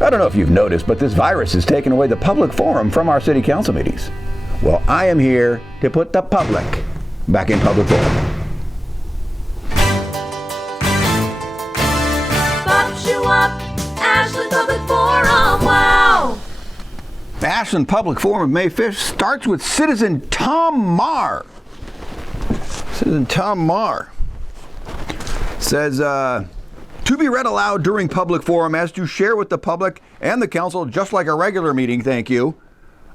I don't know if you've noticed, but this virus has taken away the public forum from our city council meetings. Well, I am here to put the public back in public forum. Pops you up, Ashland Public Forum, wow! The Ashland Public Forum of May 5th starts with citizen Tom Marr. Citizen Tom Marr says, to be read aloud during public forum as to share with the public and the council just like a regular meeting, thank you.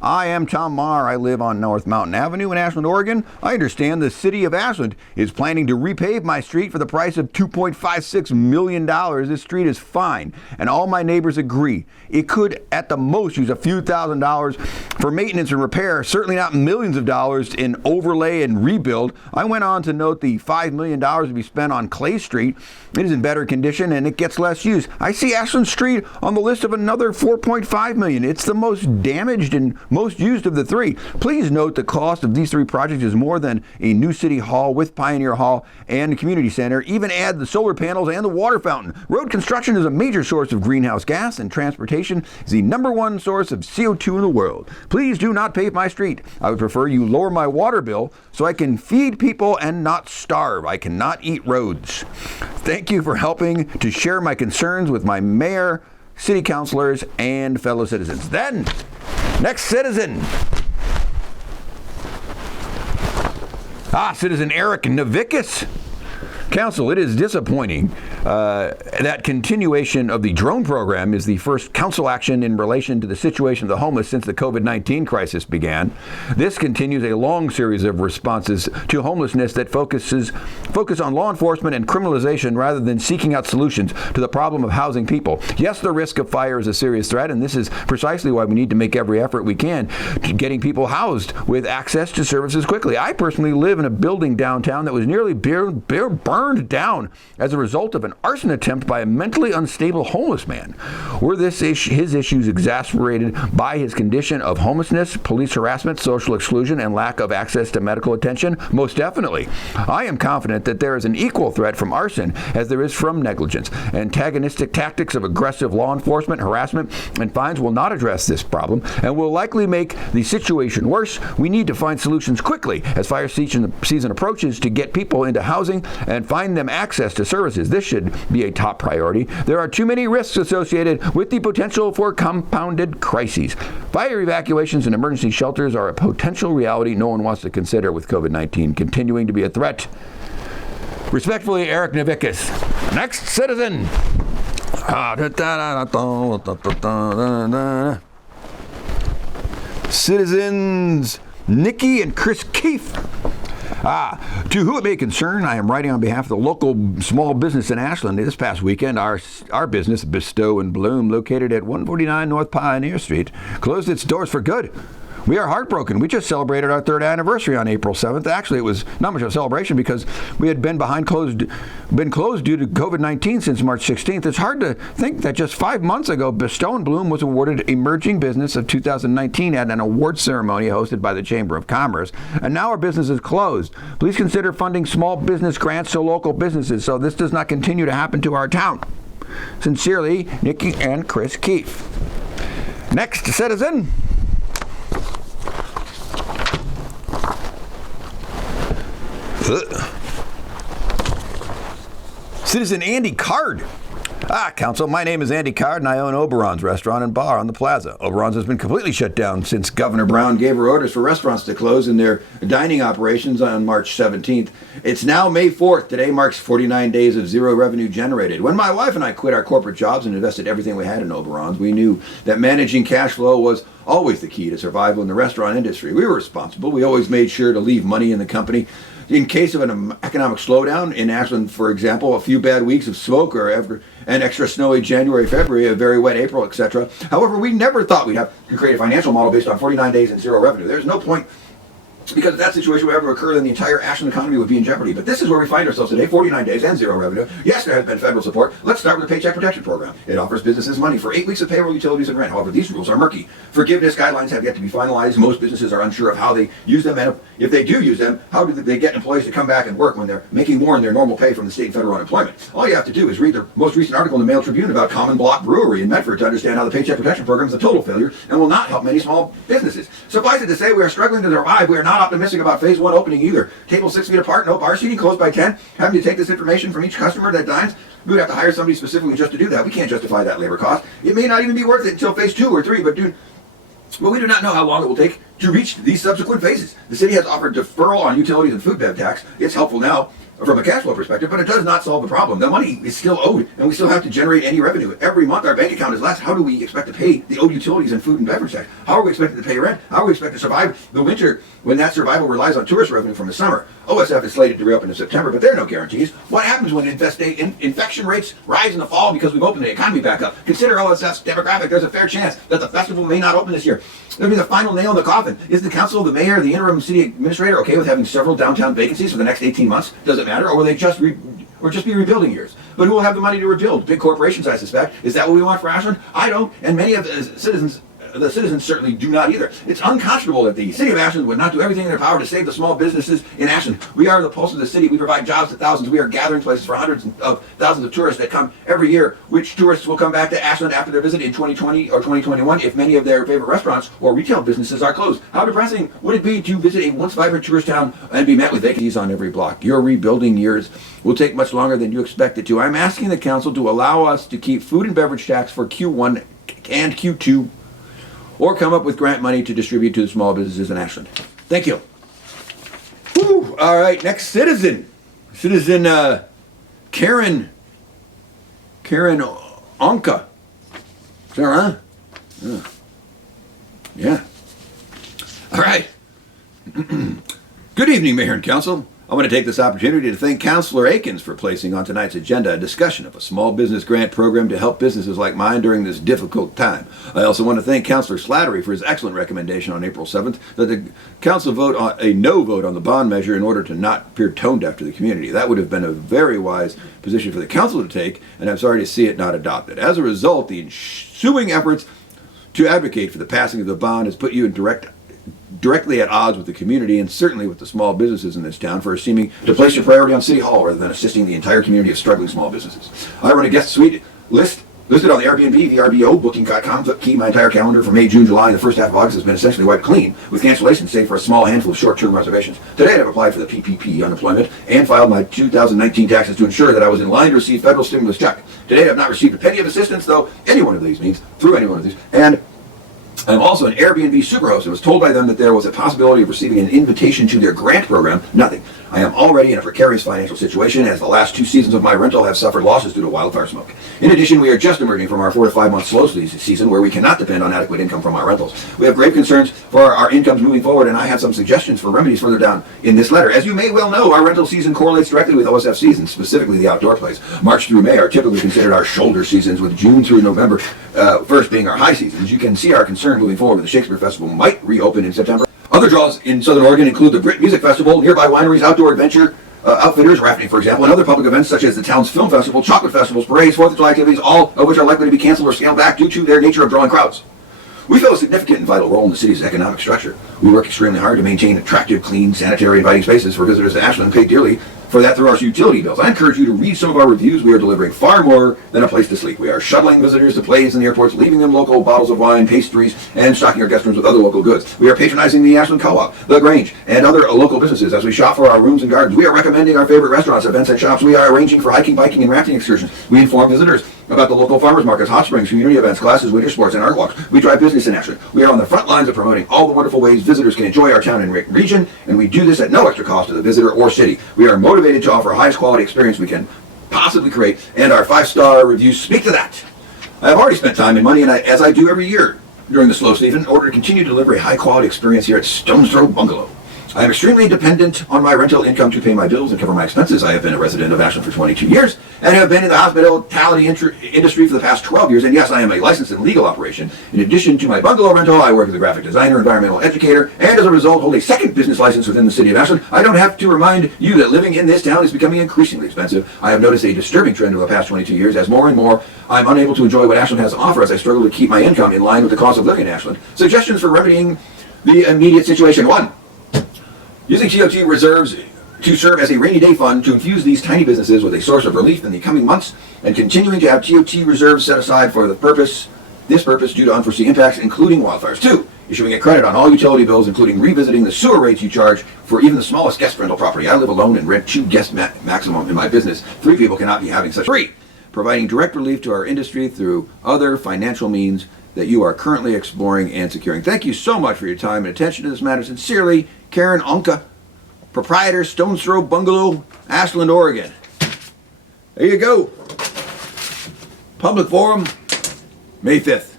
I am Tom Marr. I live on North Mountain Avenue in Ashland, Oregon. I understand the city of Ashland is planning to repave my street for the price of $2.56 million. This street is fine, and all my neighbors agree. It could, at the most, use a few $1,000s for maintenance and repair, certainly not millions of dollars in overlay and rebuild. I went on to note the $5 million to be spent on Clay Street. It is in better condition, and it gets less use. I see Ashland Street on the list of another $4.5 million. It's the most damaged and most used of the three. Please note the cost of these three projects is more than a new city hall with Pioneer Hall and community center. Even add the solar panels and the water fountain. Road construction is a major source of greenhouse gas, and transportation is the #1 source of CO2 in the world. Please do not pave my street. I would prefer you lower my water bill so I can feed people and not starve. I cannot eat roads. Thank you for helping to share my concerns with my mayor, city councilors, and fellow citizens. Then, next citizen. Citizen Eric Novis. Council, it is disappointing that continuation of the drone program is the first council action in relation to the situation of the homeless since the COVID-19 crisis began. This continues a long series of responses to homelessness that focus on law enforcement and criminalization rather than seeking out solutions to the problem of housing people. Yes, the risk of fire is a serious threat, and this is precisely why we need to make every effort we can to getting people housed with access to services quickly. I personally live in a building downtown that was nearly burned down as a result of an arson attempt by a mentally unstable homeless man. Were his issues exacerbated by his condition of homelessness, police harassment, social exclusion, and lack of access to medical attention? Most definitely. I am confident that there is an equal threat from arson as there is from negligence. Antagonistic tactics of aggressive law enforcement, harassment, and fines will not address this problem and will likely make the situation worse. We need to find solutions quickly as fire season approaches to get people into housing and find them access to services. This should be a top priority. There are too many risks associated with the potential for compounded crises. Fire evacuations and emergency shelters are a potential reality no one wants to consider with COVID-19 continuing to be a threat. Respectfully, Eric Novis. Next citizen. Citizens Nikki and Chris Keefe. To who it may concern, I am writing on behalf of the local small business in Ashland. This past weekend, our business, Bestow and Bloom, located at 149 North Pioneer Street, closed its doors for good. We are heartbroken. We just celebrated our 3rd anniversary on April 7th. Actually, it was not much of a celebration because we had been closed due to COVID-19 since March 16th. It's hard to think that just 5 months ago, Bestow and Bloom was awarded Emerging Business of 2019 at an award ceremony hosted by the Chamber of Commerce. And now our business is closed. Please consider funding small business grants to local businesses so this does not continue to happen to our town. Sincerely, Nikki and Chris Keefe. Next citizen. Citizen Andy Card. Council, my name is Andy Card, and I own Oberon's Restaurant and Bar on the Plaza. Oberon's has been completely shut down since Governor Brown gave her orders for restaurants to close in their dining operations on March 17th. It's now May 4th. Today marks 49 days of zero revenue generated. When my wife and I quit our corporate jobs and invested everything we had in Oberon's, we knew that managing cash flow was always the key to survival in the restaurant industry. We were responsible. We always made sure to leave money in the company in case of an economic slowdown. In Ashland, for example, a few bad weeks of smoke or an extra snowy January, February, a very wet April, etc. However, we never thought we'd have to create a financial model based on 49 days and zero revenue. There's no point Because if that situation would ever occur, then the entire Ashland economy would be in jeopardy. But this is where we find ourselves today, 49 days and zero revenue. Yes, there has been federal support. Let's start with the Paycheck Protection Program. It offers businesses money for 8 weeks of payroll, utilities, and rent. However, these rules are murky. Forgiveness guidelines have yet to be finalized. Most businesses are unsure of how they use them, and if they do use them, how do they get employees to come back and work when they're making more in their normal pay from the state and federal unemployment? All you have to do is read the most recent article in the Mail Tribune about Common Block Brewery in Medford to understand how the Paycheck Protection Program is a total failure and will not help many small businesses. Suffice it to say, we are struggling to survive. We are not optimistic about Phase 1 opening either. Tables 6 feet apart, no bar seating, closed by 10. Having to take this information from each customer that dines, we would have to hire somebody specifically just to do that. We can't justify that labor cost. It may not even be worth it until Phase 2 or 3, but we do not know how long it will take to reach these subsequent phases. The city has offered deferral on utilities and food bev tax. It's helpful now from a cash flow perspective, but it does not solve the problem. The money is still owed, and we still have to generate any revenue. Every month our bank account is less. How do we expect to pay the owed utilities and food and beverage tax? How are we expected to pay rent? How are we expected to survive the winter when that survival relies on tourist revenue from the summer? OSF is slated to reopen in September, but there are no guarantees. What happens when infection rates rise in the fall because we've opened the economy back up? Consider OSF's demographic. There's a fair chance that the festival may not open this year. That'll be the final nail in the coffin. Is the council, the mayor, the interim city administrator okay with having several downtown vacancies for the next 18 months? Does it matter? Or will they just be rebuilding years? But who will have the money to rebuild? Big corporations, I suspect. Is that what we want for Ashland? I don't, and many of the citizens certainly do not either. It's unconscionable that the city of Ashland would not do everything in their power to save the small businesses in Ashland. We are the pulse of the city. We provide jobs to thousands. We are gathering places for hundreds of thousands of tourists that come every year. Which tourists will come back to Ashland after their visit in 2020 or 2021 if many of their favorite restaurants or retail businesses are closed? How depressing would it be to visit a once vibrant tourist town and be met with vacancies on every block? Your rebuilding years will take much longer than you expect it to. I'm asking the council to allow us to keep food and beverage tax for Q1 and Q2, or come up with grant money to distribute to the small businesses in Ashland. Thank you. Whew. All right, next citizen. Citizen Karen Anka. Is that right? Yeah. All right. Good evening, Mayor and Council. I want to take this opportunity to thank Councilor Akins for placing on tonight's agenda a discussion of a small business grant program to help businesses like mine during this difficult time. I also want to thank Councilor Slattery for his excellent recommendation on April 7th that the Council vote on a no vote on the bond measure in order to not appear tone deaf to the community. That would have been a very wise position for the Council to take, and I'm sorry to see it not adopted. As a result, the ensuing efforts to advocate for the passing of the bond has put you in directly at odds with the community and certainly with the small businesses in this town for seeming to place your priority on City Hall rather than assisting the entire community of struggling small businesses. I run a guest suite list listed on the Airbnb, VRBO, Booking.com, Flipkey. My entire calendar for May, June, July, and the first half of August has been essentially wiped clean, with cancellations save for a small handful of short-term reservations. Today, I've applied for the PPP unemployment and filed my 2019 taxes to ensure that I was in line to receive federal stimulus check. Today, I've not received a penny of assistance, through any one of these, and I'm also an Airbnb superhost and was told by them that there was a possibility of receiving an invitation to their grant program. Nothing. I am already in a precarious financial situation as the last 2 seasons of my rental have suffered losses due to wildfire smoke. In addition, we are just emerging from our 4 to 5 month slow season where we cannot depend on adequate income from our rentals. We have grave concerns for our incomes moving forward, and I have some suggestions for remedies further down in this letter. As you may well know, our rental season correlates directly with OSF seasons, specifically the outdoor plays. March through May are typically considered our shoulder seasons, with June through November first being our high seasons. You can see our concern moving forward with the Shakespeare Festival might reopen in September. Other draws in Southern Oregon include the Brit Music Festival, nearby wineries, outdoor adventure, outfitters, rafting, for example, and other public events such as the town's film festival, chocolate festivals, parades, 4th of July activities, all of which are likely to be canceled or scaled back due to their nature of drawing crowds. We fill a significant and vital role in the city's economic structure. We work extremely hard to maintain attractive, clean, sanitary, inviting spaces for visitors to Ashland and pay dearly for that through our utility bills. I encourage you to read some of our reviews. We are delivering far more than a place to sleep. We are shuttling visitors to plays in the airports, leaving them local bottles of wine, pastries, and stocking our guest rooms with other local goods. We are patronizing the Ashland Co-op, the Grange, and other local businesses as we shop for our rooms and gardens. We are recommending our favorite restaurants, events, and shops. We are arranging for hiking, biking, and rafting excursions. We inform visitors about the local farmers markets, hot springs, community events, classes, winter sports, and art walks. We drive business in Ashland. We are on the front lines of promoting all the wonderful ways visitors can enjoy our town and region, and we do this at no extra cost to the visitor or city. We are motivated to offer highest quality experience we can possibly create, and our 5-star reviews speak to that. I have already spent time and money, and as I do every year during the slow season, in order to continue to deliver a high quality experience here at Stone's Throw Bungalow. I am extremely dependent on my rental income to pay my bills and cover my expenses. I have been a resident of Ashland for 22 years and have been in the hospitality industry for the past 12 years. And yes, I am a licensed and legal operation. In addition to my bungalow rental, I work as a graphic designer, environmental educator, and as a result hold a second business license within the city of Ashland. I don't have to remind you that living in this town is becoming increasingly expensive. I have noticed a disturbing trend over the past 22 years as more and more I'm unable to enjoy what Ashland has to offer as I struggle to keep my income in line with the cost of living in Ashland. Suggestions for remedying the immediate situation. 1. Using TOT reserves to serve as a rainy day fund to infuse these tiny businesses with a source of relief in the coming months, and continuing to have TOT reserves set aside for this purpose due to unforeseen impacts, including wildfires. 2. Issuing a credit on all utility bills, including revisiting the sewer rates you charge for even the smallest guest rental property. I live alone and rent 2 guest maximum in my business. 3 people cannot be having such. 3. Providing direct relief to our industry through other financial means that you are currently exploring and securing. Thank you so much for your time and attention to this matter. Sincerely, Karen Anka, proprietor, Stone's Throw Bungalow, Ashland, Oregon. There you go. Public forum, May 5th.